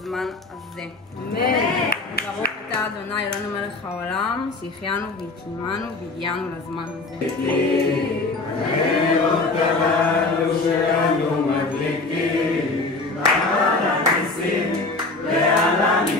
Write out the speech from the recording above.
בזמן הזה. אמן. ברוך אתה אדוני אלוהינו מלך העולם, שהחיינו והקימנו והגיענו לזמן הזה. הנרות הללו שאנו מדליקים, על הניסים ועל הניסים